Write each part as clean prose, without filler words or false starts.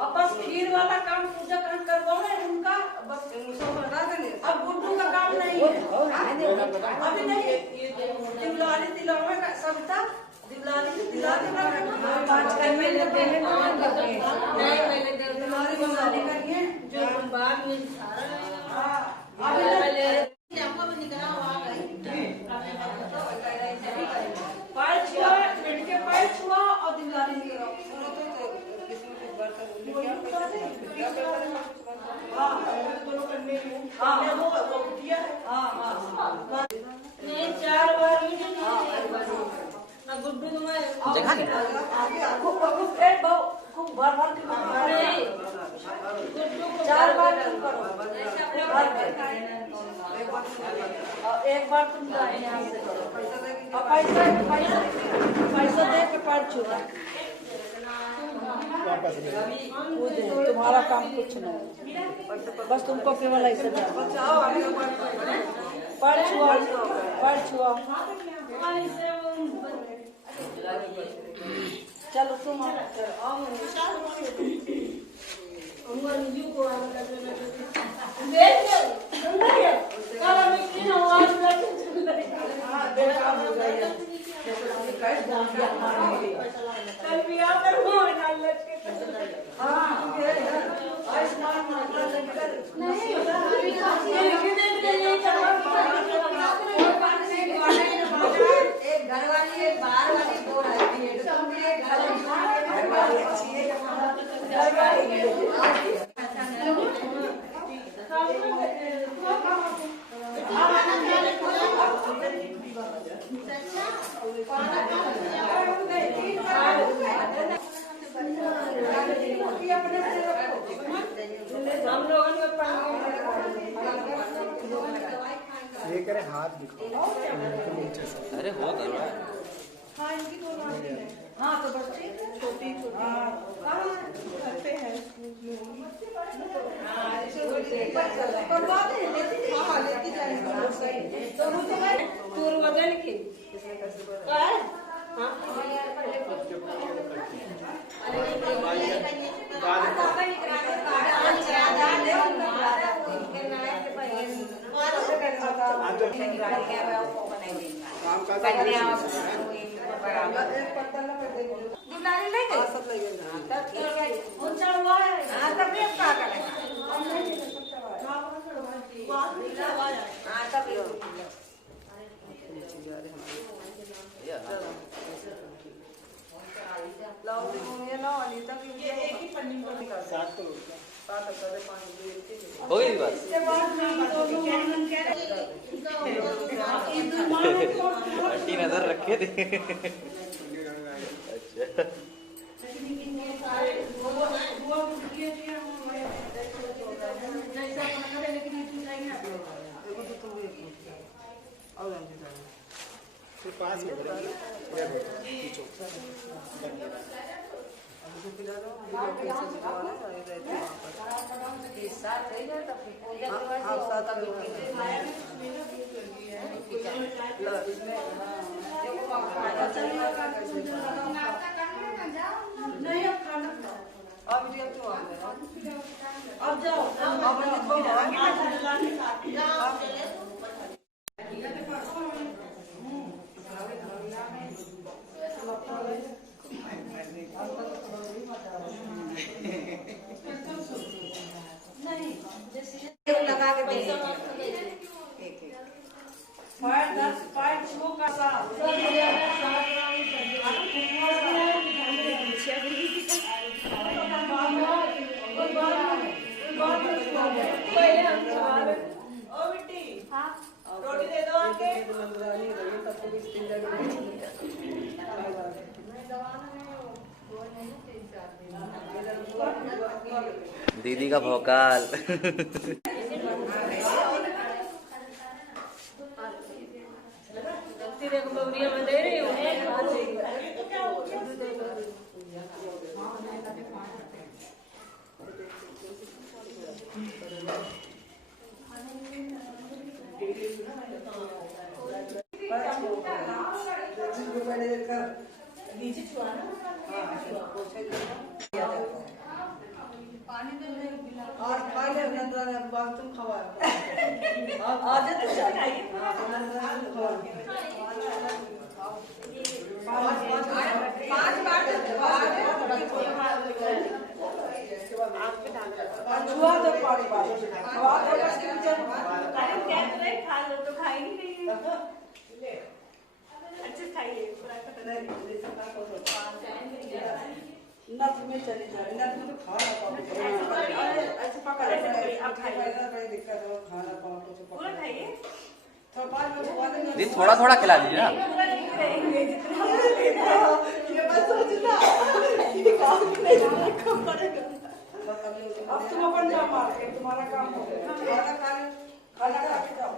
अब बस खीर वाला काम पूजा काम करवाओ है उनका बस अब गुड्डू का काम नहीं है अभी नहीं दिलवाली दिलावे का सबका दिलवाली दिला देना पांच करने लेते हैं नहीं पहले दिलवाली बनाने करिए जो बाद में सारा अभी पहले हमको भी निकला हुआ गई पैर छुआ लड़के पैर छुआ और दिलवाली निकला जगह नहीं खूब भर भर के 4 बार तुम करो एक बार तुम यहाँ से करो पैसा दे के पैर छुआ तुम्हारा काम कुछ नहीं बस तुमको केवल ऐसे पैर छुआ चलो तुम एक घर वाली एक बाहर वाली दो रहती है हम लोगों ये करे हाथ दिखाओ नीचे से। अरे हो गया हाँ इनकी दोनों हाँ तो बच्चे छोटी छोटी घर पे है लेती जाएंगे तो वजन की हो गई बात आंटी नजर रखे थे अच्छा पास में अब जाओ लगा के रोटी दे दो आके दीदी का भौकाल बड़ा नीचे छुआना पानी तो नहीं पिला और खा ले नंदरा ने बात तुम खवा आज तो खाइए पांच बार छुआ तो पानी बात खवा तो क्या करे खा लो तो खाएंगे नहीं अच्छे खाइए नथ में चले जा रहे नथ में तो खा ना पाओ ऐसे पका ले आप खाइए बड़ी दिक्कत है खाना पाओ तो पूरा खाइए तो बाद में छुआ देंगे दी थोड़ा थोड़ा खिला दीजिए ना पूरा नहीं खाएंगे ये बस सोचना ये काम नहीं कम पड़ेगा अब तुम अपन जा मार के तुम्हारा काम हो गया खाना खा के जाओ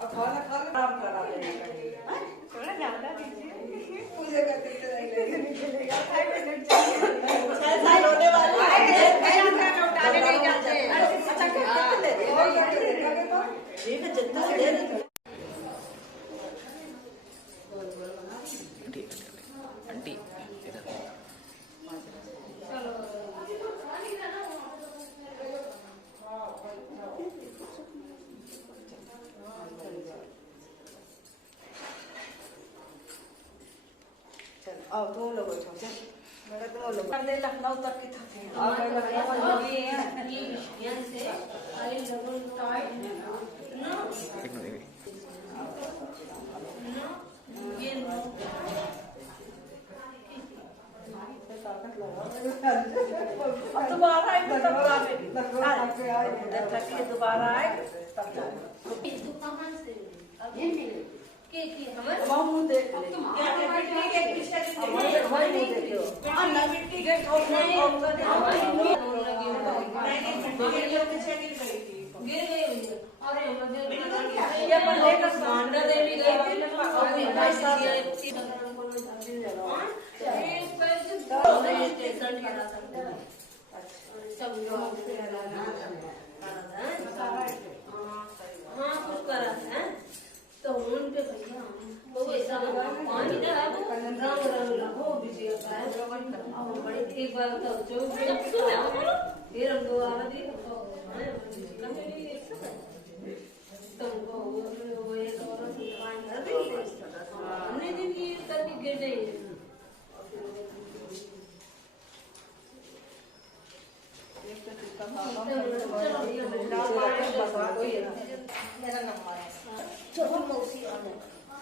अब खाना खा के काम करा थोड़ा ज्यादा दीजिए पूजा करते नहीं निकलेगा 5 मिनट चाहिए 6 साल होने वाले हैं लौटाने नहीं जाते अच्छा कितने ठीक है जितना दे रहे आंटी इधर आओ तुम लोग बैठो चल मेरा तुम लोग कर दे लखनऊ तक की थकी और यहाँ से खाली डबल टाइट है ना एक मिनट ये दोबारा आए दोबारा आए मुँह देख हाँ कुछ करा है तो उन पे भैया वो ऐसा पानी ना वो रंग लगो बिजली का है और बड़ी एक बार तो जो फिर हम दोबारा देखो तुमको वो एक और दुकान कर रही है हमने दिन ये करके गिर गई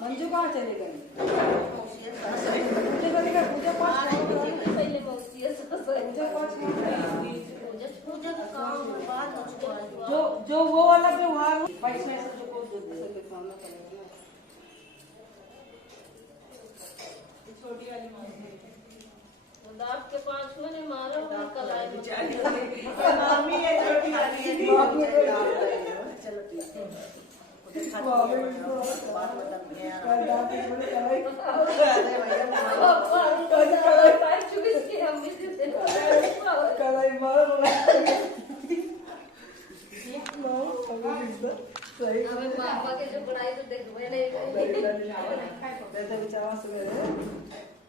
मंजू कहाँ चले गए पूजा पाठ पहले पूजा का काम बाद जो वो वाला व्यवहार पैसे में से जो को दूसरे सामने करेंगे छोटी वाली दांत के 5 महीने मारो कलाई मामी है छोटी वाली चलो ठीक है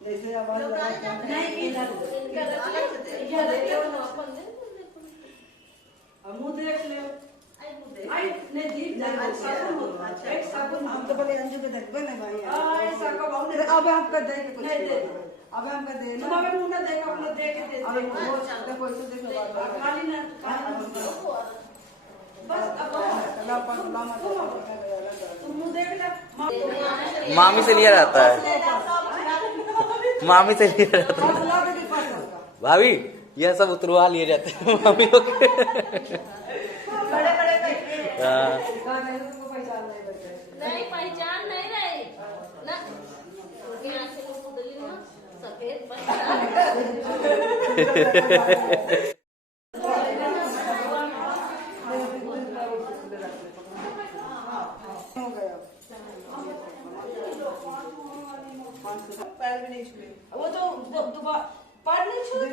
जैसे आवाज मुँह देख ले एक साबुन हम तो बोले अंजू के देखबे ना भाई अब हम कर दे के कुछ नहीं दे अब हम कर दे तुम हमें मुंह ना देखो अपना दे के दे अरे वो देखो ऐसे देखो खाली ना बस अब तुम मुंह देख ले मामी से लिया जाता है मामी से लिया जाता है भाभी यह सब उतरवा लिए जाते हैं मामी को नहीं पहचान नहीं रही ना सफेद पैर भी नहीं छुए वो तो दोबारा पैर नहीं छुए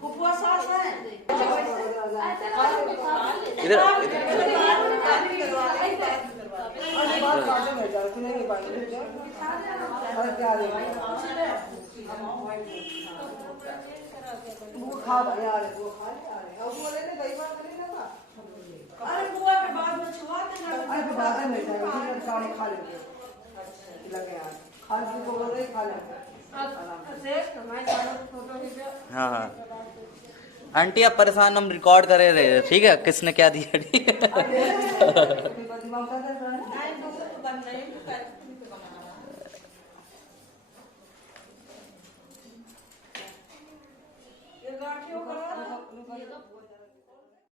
फुफुआ काटे में जाओ कि नहीं पाएंगे अरे क्या वो खा यार वो खा यार अब बोले ने कई बार नहीं लगा अरे बुआ के बाद में छुआ देना अरे तो बात नहीं चाहिए काम खा लेंगे लगे यार खाल की को बोले खा लेंगे हाँ हाँ आंटी आप परेशान, हम रिकॉर्ड करे रहे, ठीक है, किसने क्या दिया ठीक है। ये गांठियों का